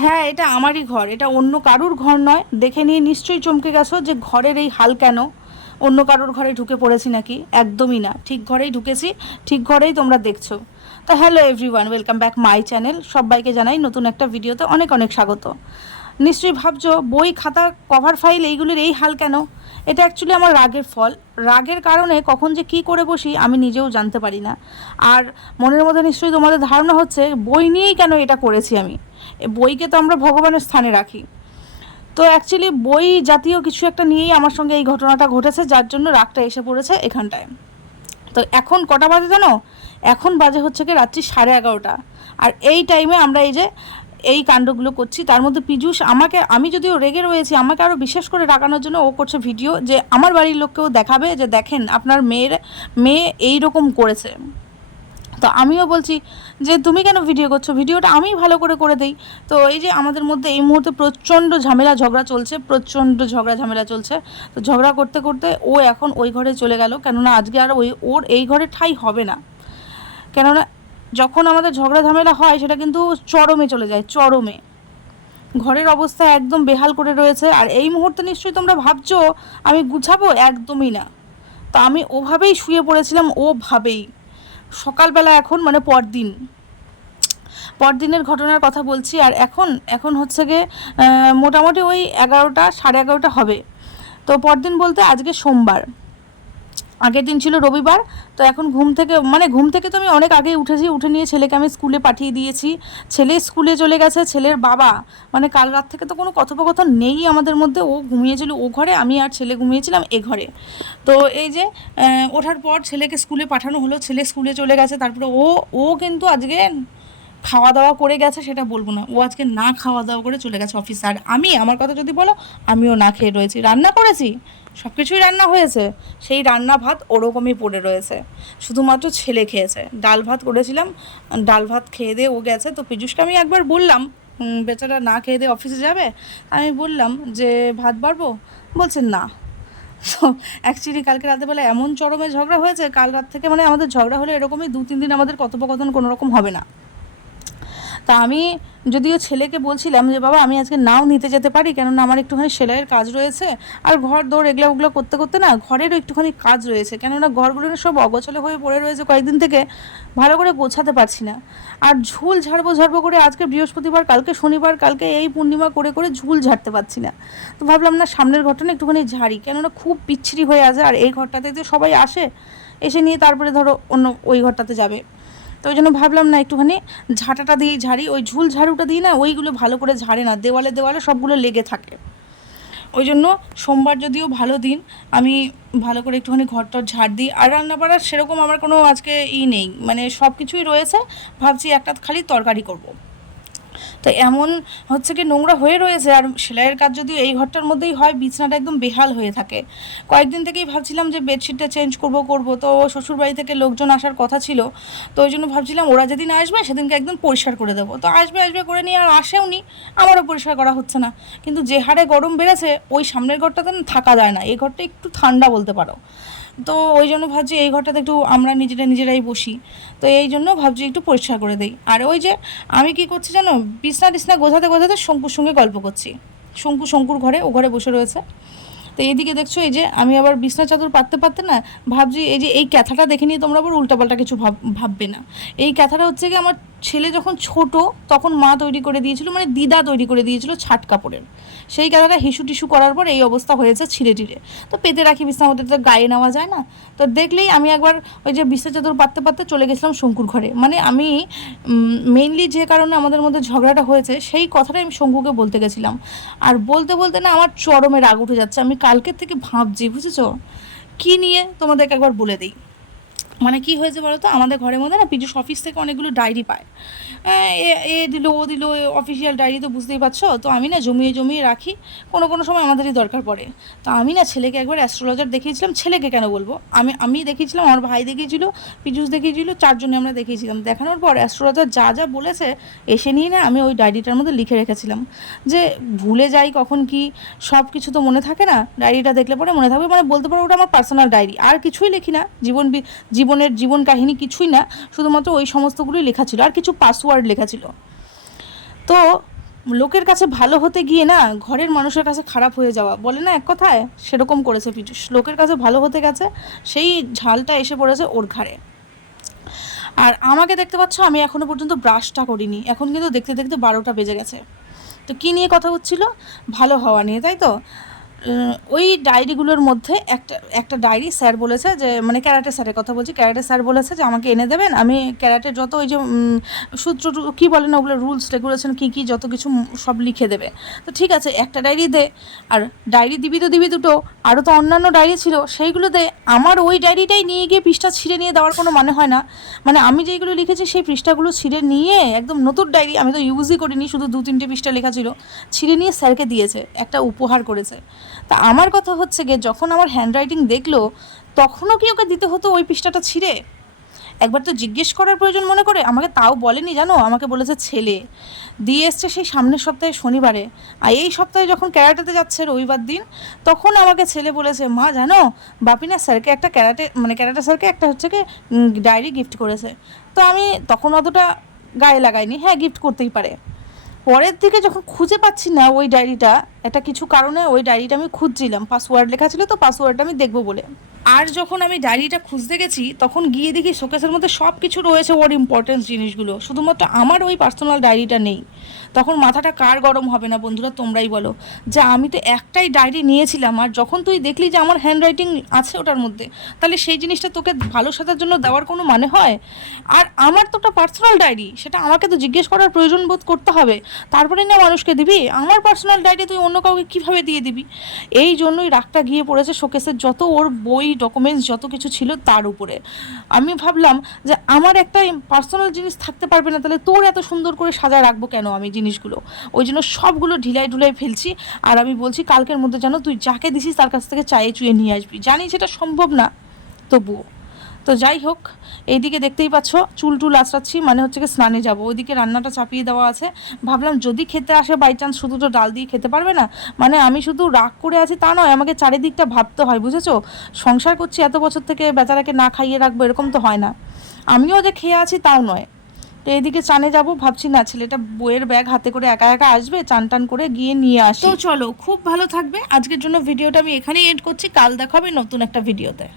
হ্যাঁ, এটা আমারই ঘর, এটা অন্য কারুর ঘর নয়। দেখে নিয়ে নিশ্চয়ই চমকে গেছো যে ঘরের এই হাল কেন, অন্য কারুর ঘরে ঢুকে পড়েছি নাকি? একদমই না, ঠিক ঘরেই ঢুকেছি, ঠিক ঘরেই তোমরা দেখছো। তো hello everyone, welcome back my channel. সবাইকে জানাই নতুন একটা ভিডিওতে অনেক অনেক স্বাগত। নিশ্চয়ই ভাবছো বই খাতা কভার ফাইল এইগুলির এই হাল কেন। এটা অ্যাকচুয়ালি আমার রাগের ফল। রাগের কারণে কখন যে কী করে বসি আমি নিজেও জানতে পারি না। আর মনের মধ্যে নিশ্চয়ই তোমাদের ধারণা হচ্ছে বই নিয়েই কেন এটা করেছি আমি। বইকে তো আমরা ভগবানের স্থানে রাখি। তো অ্যাকচুয়ালি বই জাতীয় কিছু একটা নিয়েই আমার সঙ্গে এই ঘটনাটা ঘটেছে, যার জন্য রাগটা এসে পড়েছে এখানটায়। তো এখন কটা বাজে জানো? এখন বাজে হচ্ছে কি রাত্রি 11:30। আর এই টাইমে আমরা এই যে এই কাণ্ডগুলো করছি। তার মধ্যে পীযূষ আমাকে, আমি যদিও রেগে রয়েছি, আমাকে আরও বিশেষ করে রাগানোর জন্য ও করছে ভিডিও, যে আমার বাড়ির লোককেও দেখাবে যে দেখেন আপনার মেয়ে এই রকম করেছে। তো আমিও বলছি যে তুমি কেন ভিডিও করছো, ভিডিওটা আমি ভালো করে করে দিই। তো এই যে আমাদের মধ্যে এই মুহূর্তে প্রচণ্ড ঝামেলা ঝগড়া চলছে, প্রচণ্ড ঝামেলা চলছে। তো ঝগড়া করতে করতে ও এখন ওই ঘরে চলে গেল, কেননা আজকে আর ওর এই ঘরে ঠাঁই হবে না। কেননা যখন আমাদের ঝগড়া ঝামেলা হয় সেটা কিন্তু চরমে চলে যায়, চরমে। ঘরের অবস্থা একদম বেহাল করে রয়েছে। আর এই মুহূর্তে নিশ্চয়ই তোমরা ভাবছো আমি গুছাবো, একদমই না। তো আমি ওভাবেই শুয়ে পড়েছিলাম, ওভাবেই। সকালবেলা এখন মানে পরদিনের ঘটনার কথা বলছি। আর এখন এখন হচ্ছে গিয়ে মোটামুটি ওই 11টা, 11:30 হবে। তো পরদিন বলতে আজকে সোমবার, আগের দিন ছিল রবিবার। তো এখন ঘুম থেকে তো আমি অনেক আগেই উঠেছি, উঠে নিয়ে ছেলেকে আমি স্কুলে পাঠিয়ে দিয়েছি। ছেলে স্কুলে চলে গেছে, ছেলের বাবা মানে কাল রাত থেকে তো কোনো কথোপকথন নেই আমাদের মধ্যে। ও ঘুমিয়েছিল ও ঘরে, আমি আর ছেলে ঘুমিয়েছিলাম এ ঘরে। তো এই যে ওঠার পর ছেলেকে স্কুলে পাঠানো হলো, ছেলে স্কুলে চলে গেছে। তারপরে ও ও কিন্তু আজকে খাওয়া দাওয়া করে গেছে সেটা বলবো না, ও আজকে না খাওয়া দাওয়া করে চলে গেছে অফিসে। আর আমি, আমার কথা যদি বলো, আমিও না খেয়ে রয়েছি। রান্না করেছি, সব কিছুই রান্না হয়েছে, সেই রান্না ভাত ওরকমই পড়ে রয়েছে, শুধুমাত্র ছেলে খেয়েছে। ডাল ভাত করেছিলাম, ডাল ভাত খেয়ে দিয়ে ও গেছে। তো পীযূষকে আমি একবার বললাম, বেচারা না খেয়ে দিয়ে অফিসে যাবে, আমি বললাম যে ভাত বাড়বো, বলছে না। তো অ্যাকচুয়ালি কালকে রাতেবেলা এমন চরমে ঝগড়া হয়েছে, কাল রাত থেকে মানে আমাদের ঝগড়া হলে এরকমই 2-3 দিন আমাদের কথোপকথন কোনো রকম হবে না। তা আমি যদিও ছেলেকে বলছিলাম যে বাবা আমি আজকে নাও নিতে যেতে পারি, কেননা আমার একটুখানি সেলাইয়ের কাজ রয়েছে, আর ঘর দৌড় এগুলো ওগুলো করতে করতে না ঘরেরও একটুখানি কাজ রয়েছে, কেননা ঘরগুলো সব অগোছালো হয়ে পড়ে রয়েছে, কয়েকদিন থেকে ভালো করে গোছাতে পারছি না। আর ঝুল ঝাড়বো করে আজকে বৃহস্পতিবার, কালকে শনিবার, কালকে এই পূর্ণিমা করে করে ঝুল ঝাড়তে পারছি না। তো ভাবলাম না সামনের ঘরটা একটুখানি ঝাড়ি, কেননা খুব বিচ্ছিরি হয়ে আছে। আর এই ঘরটাতে তো সবাই আসে, এসে নিয়ে তারপরে ধরো অন্য ওই ঘরটাতে যাবে। তো ওই জন্য ভাবলাম না একটুখানি ঝাঁটাটা দিয়ে ঝাড়ি। ওই ঝুল ঝাড়ুটা দিয়ে না ওইগুলো ভালো করে ঝাড়ে না, দেওয়ালে দেওয়ালে সবগুলো লেগে থাকে। ওই জন্য সোমবার যদিও ভালো দিন, আমি ভালো করে একটুখানি ঘরটা ঝাড় দিই। আর রান্না বাড়ার সেরকম আমার কোনো আজকে নেই, মানে সব কিছুই রয়েছে। ভাবছি একটা খালি তরকারি করব। তো এমন হচ্ছে কি নোংরা হয়ে রয়েছে। আর সেলাইয়ের কাজ যদিও এই ঘরটার মধ্যেই হয়, বিছনাটা একদম বেহাল হয়ে থাকে। কয়েকদিন থেকেই ভাবছিলাম যে বেডশিটটা চেঞ্জ করব। তো শ্বশুরবাড়ি থেকে লোকজন আসার কথা ছিল, তো ওই জন্য ভাবছিলাম ওরা যেদিন আসবে সেদিনকে একদম পরিষ্কার করে দেবো। তো আসবে আসবে করে নিয়ে আর আসেও নি, আমারও পরিষ্কার করা হচ্ছে না। কিন্তু যে হারে গরম বেড়েছে, ওই সামনের ঘরটাতে না থাকা যায় না, এই ঘরটা একটু ঠান্ডা বলতে পারো। তো ওই জন্য ভাবছি এই ঘরটাতে একটু আমরা নিজেরাই বসি। তো এই জন্য ভাবছি একটু পরিষ্কার করে দিই। আর ওই যে আমি কি করছি জানো, বিছনা গোছাতে গোছাতে শঙ্কুর সঙ্গে গল্প করছি। শঙ্কুর ঘরে, ও ঘরে বসে রয়েছে। তো এইদিকে দেখছো এই যে আমি আবার বিছনা চাদর পাততে না ভাবছি এই যে এই ক্যাথাটা দেখে নিয়ে তোমরা আবার উল্টাপাল্টা কিছু ভাববে না। এই ক্যাথাটা হচ্ছে কি আমার ছেলে যখন ছোট তখন মা তৈরি করে দিয়েছিল, মানে দিদা তৈরি করে দিয়েছিল ছাট কাপড়ের। সেই ক্যাথাটা হিসু টিসু করার পর এই অবস্থা হয়েছে, ছিঁড়ে টিড়ে। তো পেতে রাখি বিছনার মধ্যে, তো গায়ে নেওয়া যায় না। তো দেখলেই আমি একবার ওই যে বিছনা চাদর পাততে চলে গেছিলাম শঙ্কুর ঘরে। মানে আমি মেইনলি যে কারণে আমাদের মধ্যে ঝগড়াটা হয়েছে সেই কথাটাই আমি শঙ্কুকে বলতে গেছিলাম। আর বলতে না আমার চরমে রাগ উঠে যাচ্ছে। আমি কালকের থেকে ভাবছি, বুঝেছো কী নিয়ে, তোমাদেরকে একবার বলে দিই। মানে কি হয়েছে বলো তো, আমাদের ঘরের মধ্যে না পীযূষ অফিস থেকে অনেকগুলো ডায়েরি পায়। এ দিল ও দিল, অফিসিয়াল ডায়েরি তো বুঝতেই পারছো। তো আমি না জমিয়ে রাখি, কোনো সময় আমাদেরই দরকার পড়ে। তো আমি না ছেলেকে একবার অ্যাস্ট্রোলজার দেখিয়েছিলাম, ছেলেকে কেন বলবো, আমি দেখিয়েছিলাম, আমার ভাই দেখিয়েছিল, পীযূষ দেখিয়েছিল, চারজনে আমরা দেখিয়েছিলাম। দেখানোর পর অ্যাস্ট্রোলজার যা বলেছে এসে নিয়ে না আমি ওই ডায়েরিটার মধ্যে লিখে রেখেছিলাম। যে ভুলে যাই কখন কি, সব কিছু তো মনে থাকে না, ডায়েরিটা দেখলে পরে মনে থাকবে। মানে বলতে পারো ওটা আমার পার্সোনাল ডায়েরি, আর কিছুই লিখি না, জীবন কাহিনী কিছুই না, শুধুমাত্র ওই সমস্তগুলোই লেখা ছিল, আর কিছু পাসওয়ার্ড লেখা ছিল। তো লোকের কাছে ভালো হতে গিয়ে না ঘরের মানুষের কাছে খারাপ হয়ে যাওয়া, বলে না এক কথায়, সেরকম করেছে পীযূষ। লোকের কাছে ভালো হতে গেছে, সেই ঝালটা এসে পড়েছে ওর ঘাড়ে। আর আমাকে দেখতে পাচ্ছ আমি এখনও পর্যন্ত ব্রাশটা করিনি, এখন কিন্তু দেখতে দেখতে 12টা বেজে গেছে। তো কী নিয়ে কথা হচ্ছিল? ভালো হওয়া নিয়ে, তাই তো? ওই ডায়েরিগুলোর মধ্যে একটা ডায়েরি স্যার বলেছে যে, মানে ক্যারাটে স্যারের কথা বলছি, ক্যারাটে স্যার বলেছে যে আমাকে এনে দেবেন, আমি ক্যারাটের যত ওই যে সূত্র কী বলে না ওগুলো, রুলস রেগুলেশন কী কী যত কিছু সব লিখে দেবে। তো ঠিক আছে, একটা ডায়েরি দে। আর ডায়েরি দিবি তো দিবি দুটো, আরও তো অন্যান্য ডায়েরি ছিল সেইগুলো দে। আমার ওই ডায়েরিটাই নিয়ে গিয়ে পৃষ্ঠা ছিঁড়ে নিয়ে দেওয়ার কোনো মানে হয় না। মানে আমি যেইগুলো লিখেছি সেই পৃষ্ঠাগুলো ছিঁড়ে নিয়ে, একদম নতুন ডায়েরি, আমি তো ইউজই করিনি, শুধু 2-3টে পৃষ্ঠা লেখা ছিল, ছিঁড়ে নিয়ে স্যারকে দিয়েছে, একটা উপহার করেছে। তা আমার কথা হচ্ছে গিয়ে, যখন আমার হ্যান্ডরাইটিং দেখলো তখনও কি ওকে দিতে হতো ওই পৃষ্ঠাটা ছিঁড়ে? একবার তো জিজ্ঞেস করার প্রয়োজন মনে করে। আমাকে তাও বলেনি, জানো, আমাকে বলেছে ছেলে দিয়ে এসছে সেই সামনের সপ্তাহে শনিবারে। আর এই সপ্তাহে যখন ক্যারাটেতে যাচ্ছে রবিবার দিন, তখন আমাকে ছেলে বলেছে, মা জানো বাপিনা স্যারকে একটা ক্যারাটে স্যারকে একটা হচ্ছে কি ডায়েরি গিফট করেছে। তো আমি তখন অতটা গায়ে লাগাইনি, হ্যাঁ গিফট করতেই পারে। পরের দিকে যখন খুঁজে পাচ্ছি না ওই ডায়েরিটা, একটা কিছু কারণে ওই ডায়েরিটা আমি খুঁজছিলাম, পাসওয়ার্ড লেখা ছিল তো, পাসওয়ার্ডটা আমি দেখবো বলে। আর যখন আমি ডায়েরিটা খুঁজতে গেছি তখন গিয়ে দেখি শোকেসের মধ্যে সব কিছু রয়েছে, ওর ইম্পর্টেন্স জিনিসগুলো, শুধুমাত্র আমার ওই পার্সোনাল ডায়েরিটা নেই। তখন মাথাটা কার গরম হবে না বন্ধুরা, তোমরাই বলো। যে আমি তো একটাই ডায়েরি নিয়েছিলাম, আর যখন তুই দেখলি যে আমার হ্যান্ডরাইটিং আছে ওটার মধ্যে, তাহলে সেই জিনিসটা তোকে ভালো সাজার জন্য দেওয়ার কোনো মানে হয়? আর আমার তো একটা পার্সোনাল ডায়েরি, সেটা আমাকে তো জিজ্ঞেস করার প্রয়োজন বোধ করতে হবে, তারপরে না মানুষকে দিবি। আমার পার্সোনাল ডায়েরি তুই অন্য কাউকে কীভাবে দিয়ে দিবি? এই জন্যই রাগটা গিয়ে পড়েছে শোকেসের যত ওর বই ডকুমেন্টস যত কিছু ছিল তার উপরে। আমি ভাবলাম যে আমার একটা পার্সোনাল জিনিস থাকতে পারবে না, তাহলে তোর এত সুন্দর করে সাজায় রাখবো কেন আমি জিনিসগুলো? ওই জন্য সবগুলো ঢিলাই ঢুলাই ফেলছি। আর আমি বলছি কালকের মধ্যে যেন তুই যাকে দিছিস তার কাছ থেকে চায়ে চুয়ে নিয়ে আসবি। জানি সেটা সম্ভব না, তবুও। তো যাই হোক, এইদিকে দেখতেই পাচ্ছ চুল টুল আঁচড়াচ্ছি, মানে হচ্ছে কি স্নানে যাবো। ওইদিকে রান্নাটা চাপিয়ে দেওয়া আছে। ভাবলাম যদি খেতে আসে বাই চান্স, শুধু তো ডাল দিয়ে খেতে পারবে না। মানে আমি শুধু রাগ করে আছি তা নয়, আমাকে চারিদিকটা ভাবতে হয়, বুঝেছো? সংসার করছি এত বছর থেকে, বেচারাকে না খাইয়ে রাখবো এরকম তো হয় না। আমিও যে খেয়ে আছি তাও নয়। তো এইদিকে চানে যাব, ভাবছি না ছেলেটা বইয়ের ব্যাগ হাতে করে একা একা আসবে, চান টান করে গিয়ে নিয়ে আসি। তো চলো, খুব ভালো থাকবে। আজকের জন্য ভিডিওটা আমি এখানেই এন্ড করছি, কাল দেখা হবে নতুন একটা ভিডিওতে।